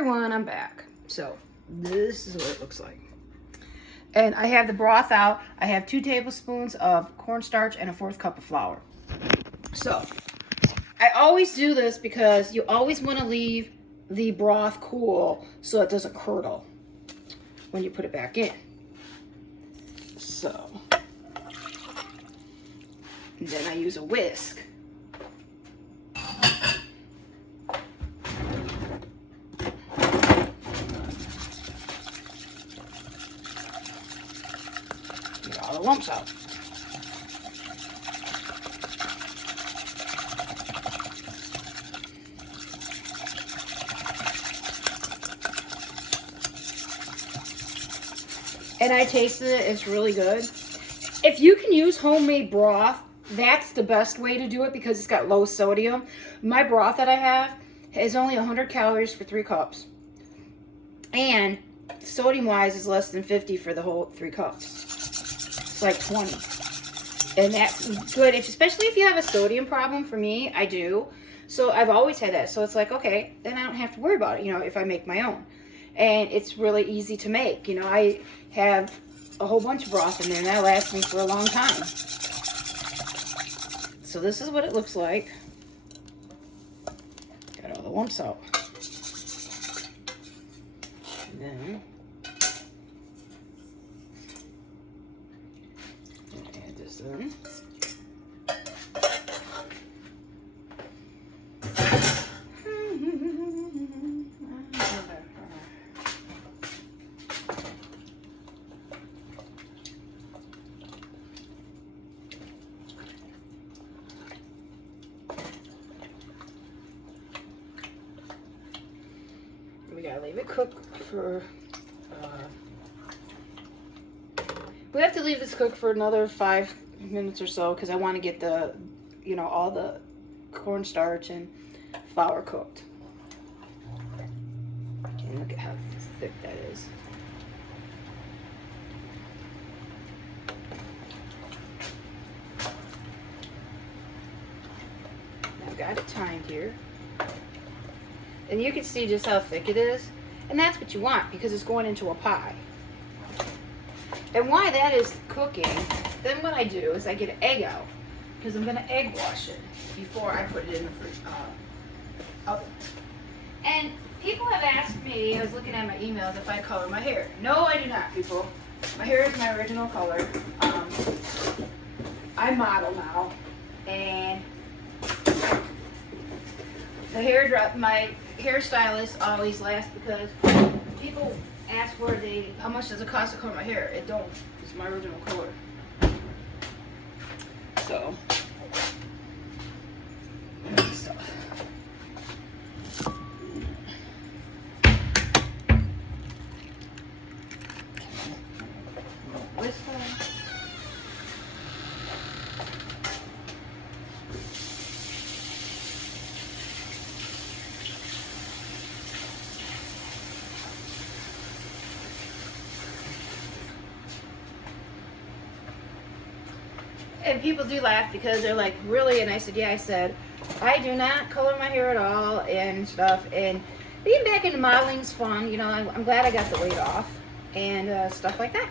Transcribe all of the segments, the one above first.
everyone, I'm back. So this is what it looks like. And I have the broth out. I have 2 tablespoons of cornstarch and a 1/4 cup of flour. So I always do this because you always want to leave the broth cool so it doesn't curdle when you put it back in. So and then I use a whisk. Get all the lumps out. And I tasted it, it's really good. If you can use homemade broth, that's the best way to do it because it's got low sodium. My broth that I have is only 100 calories for 3 cups. And sodium-wise is less than 50 for the whole 3 cups. It's like 20. And that's good, especially if you have a sodium problem. For me, I do. So I've always had that. So it's like, okay, then I don't have to worry about it, you know, if I make my own. And it's really easy to make. You know, I have a whole bunch of broth in there, and that lasts me for a long time. So this is what it looks like. Got all the lumps out. And then add this in. We gotta leave it cook for, we have to leave this cook for another 5 minutes or so because I want to get the, you know, all the cornstarch and flour cooked. And look at how thick that is. I've got it timed here. And you can see just how thick it is. And that's what you want because it's going into a pie. And while that is cooking, then what I do is I get an egg out because I'm going to egg wash it before I put it in the oven. And people have asked me, I was looking at my emails, if I color my hair. No, I do not, people. My hair is my original color. I model now. And my hairstylist always laughs because people ask how much does it cost to color my hair? It don't. It's my original color. So, stuff. Whisk them. And people do laugh because they're like, really? And I said, yeah. I said, I do not color my hair at all and stuff. And being back into modeling's fun. You know, I'm glad I got the weight off and stuff like that.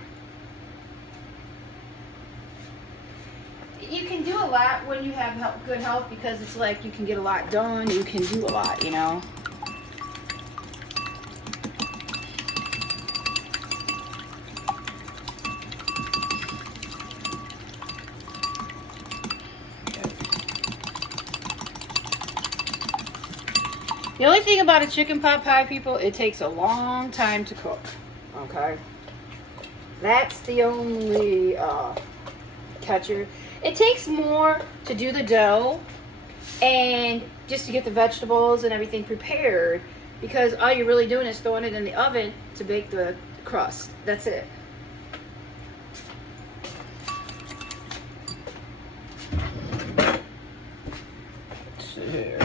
You can do a lot when you have good health because it's like you can get a lot done. You can do a lot, you know. The only thing about a chicken pot pie, people, it takes a long time to cook, okay? That's the only catcher. It takes more to do the dough and just to get the vegetables and everything prepared because all you're really doing is throwing it in the oven to bake the crust. That's it. So here.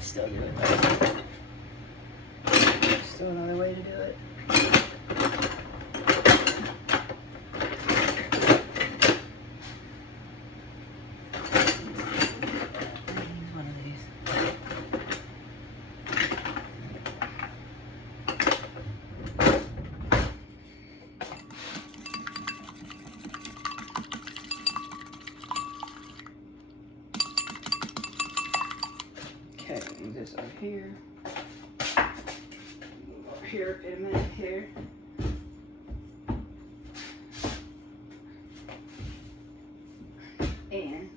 Still do it. Still another way to do it. One of these. Okay, move this over here. Move over here in a minute here. And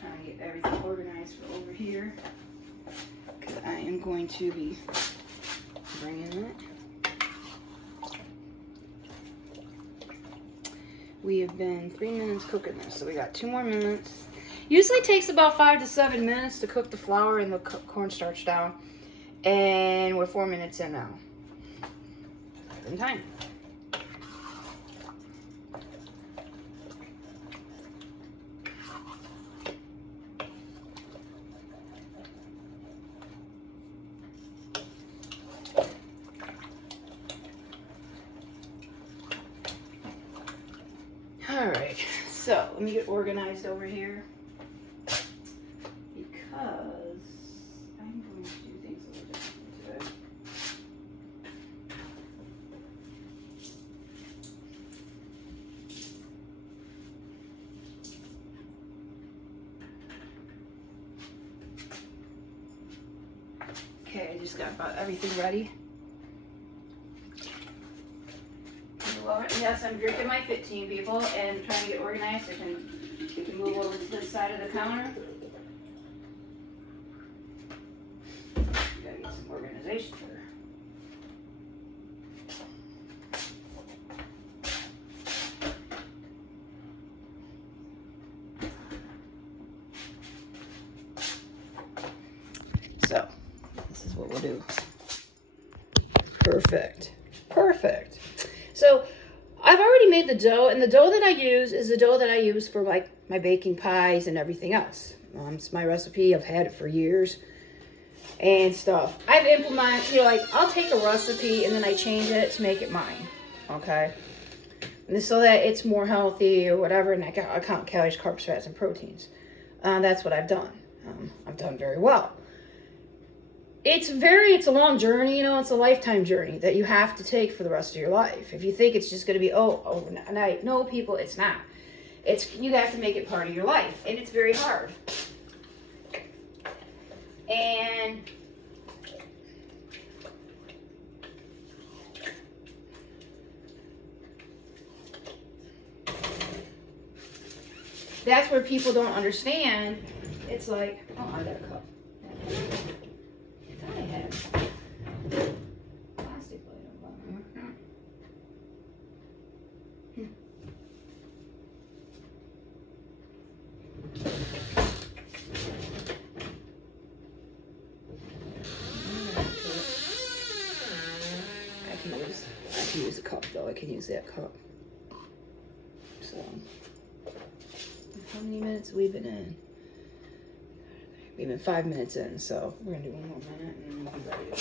trying to get everything organized for over here, because I am going to be bringing it. We have been 3 minutes cooking this, so we got 2 more minutes. Usually takes about 5 to 7 minutes to cook the flour and the cornstarch down, and we're 4 minutes in now. In time. All right, so let me get organized over here, because I'm going to do things a little differently today. Okay, I just got about everything ready. Yes, I'm drinking my 15, people, and trying to get organized. We can move over to this side of the counter. Gotta get some organization here. So, this is what we'll do. Perfect. Perfect. So, I've already made the dough, and the dough that I use is the dough that I use for like my baking pies and everything else. It's my recipe. I've had it for years and stuff. I've implemented, you know, like I'll take a recipe and then I change it to make it mine, okay? And so that it's more healthy or whatever, and I count calories, carbs, fats, and proteins. That's what I've done. I've done very well. It's a long journey, you know, it's a lifetime journey that you have to take for the rest of your life. If you think it's just going to be, overnight, no, people, it's not. You have to make it part of your life, and it's very hard. And that's where people don't understand. It's like, oh, I got a cup. I had plastic plate on bottom. I can use a cup though. I can use that cup. So, how many minutes have we been in? We've been 5 minutes in, so we're gonna do 1 more minute and then we'll be ready to go.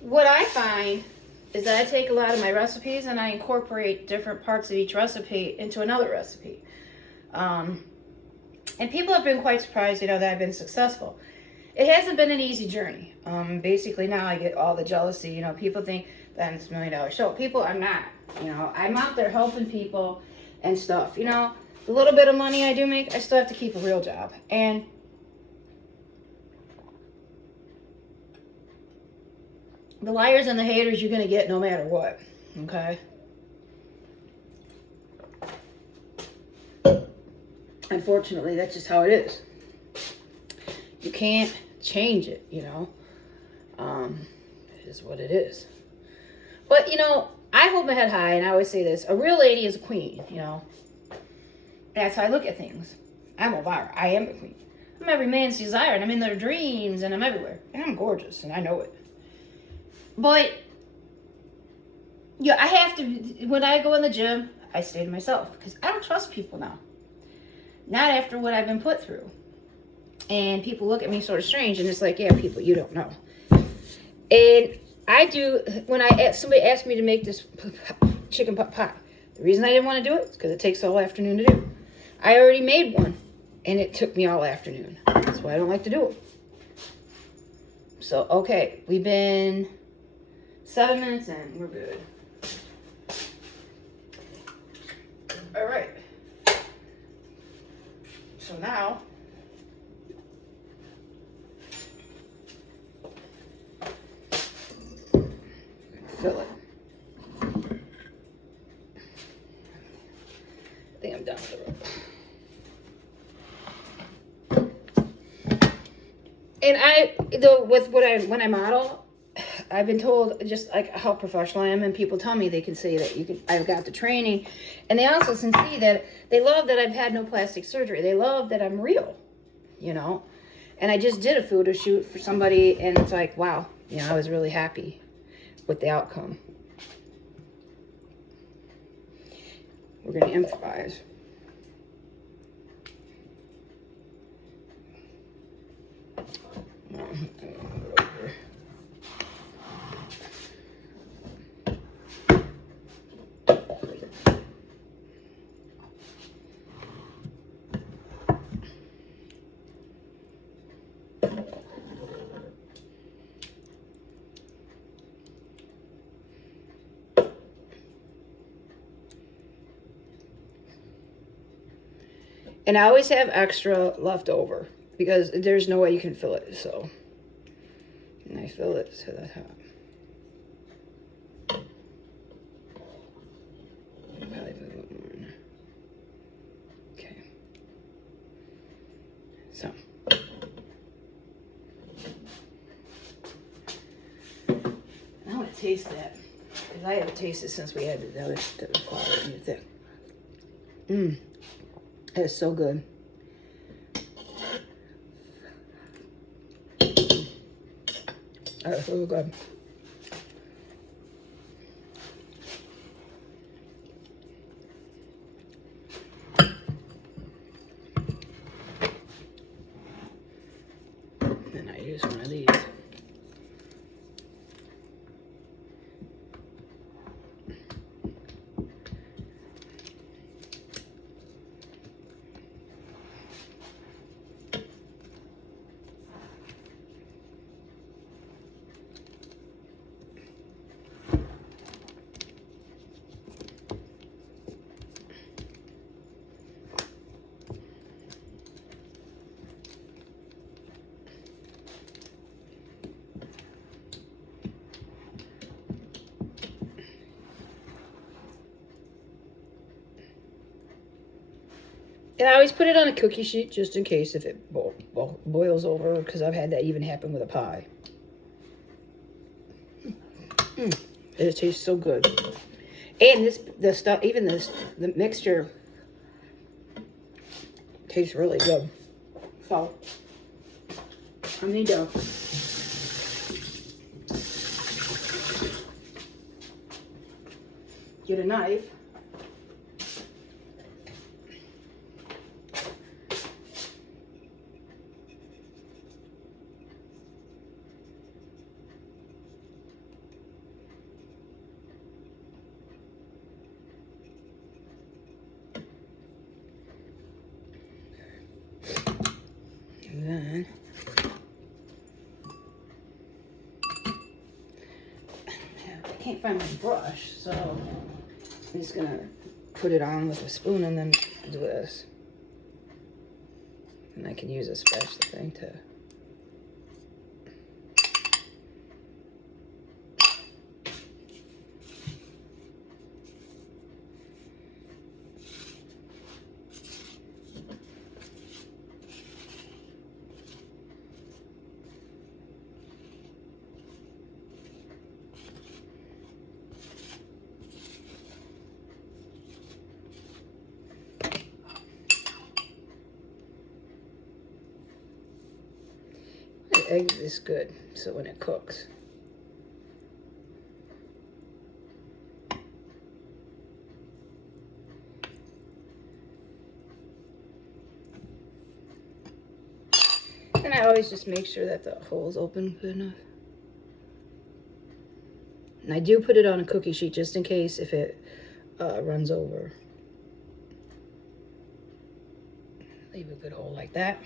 What I find is that I take a lot of my recipes and I incorporate different parts of each recipe into another recipe. And people have been quite surprised, you know, that I've been successful. It hasn't been an easy journey. Basically now I get all the jealousy, you know, people think that I'm this $1 million show. People, I'm not, you know, I'm out there helping people and stuff. You know, the little bit of money I do make, I still have to keep a real job. And the liars and the haters you're going to get no matter what, okay? Unfortunately, that's just how it is. You can't change it, you know. It is what it is. But, you know, I hold my head high, and I always say this. A real lady is a queen, you know. That's how I look at things. I'm Elvira. I am a queen. I'm every man's desire, and I'm in their dreams, and I'm everywhere. And I'm gorgeous, and I know it. But Yeah, I have to, when I go in the gym, I stay to myself because I don't trust people now. Not after what I've been put through. And people look at me sort of strange, and it's like, yeah, people, you don't know. And I do, when somebody asked me to make this chicken pot pie, the reason I didn't want to do it is because it takes all afternoon to do. I already made one, and it took me all afternoon. That's why I don't like to do it. So, okay, we've been 7 minutes in. We're good. All right. So now, fill it. I think I'm done with the rope. And when I model, I've been told just like how professional I am, and people tell me they can say that I've got the training, and they also can see that they love that I've had no plastic surgery. They love that I'm real, you know. And I just did a photo shoot for somebody, and it's like, wow, you know, I was really happy with the outcome. We're going to improvise. And I always have extra left over because there's no way you can fill it. So, and I fill it to the top. Probably put a little more in there. Okay. So. I want to taste that because I haven't tasted since we added the other flour in it. That is so good. That is so good. And I use one of these. And I always put it on a cookie sheet just in case if it boils over, because I've had that even happen with a pie. It tastes so good. And the mixture tastes really good. So, I need to get a knife. Then I can't find my brush, so I'm just gonna put it on with a spoon and then do this. And I can use a spatula thing to egg is good, so when it cooks. I always just make sure that the hole's open good enough. And I do put it on a cookie sheet just in case if it runs over. Leave a good hole like that.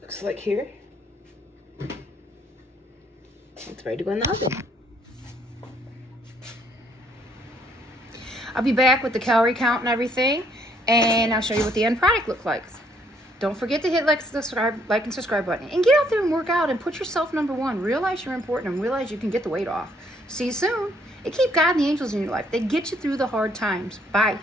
Looks like here. It's ready to go in the oven. I'll be back with the calorie count and everything, and I'll show you what the end product looks like. Don't forget to hit like and subscribe button, and get out there and work out and put yourself number one. Realize you're important and realize you can get the weight off. See you soon. And keep God and the angels in your life. They get you through the hard times. Bye.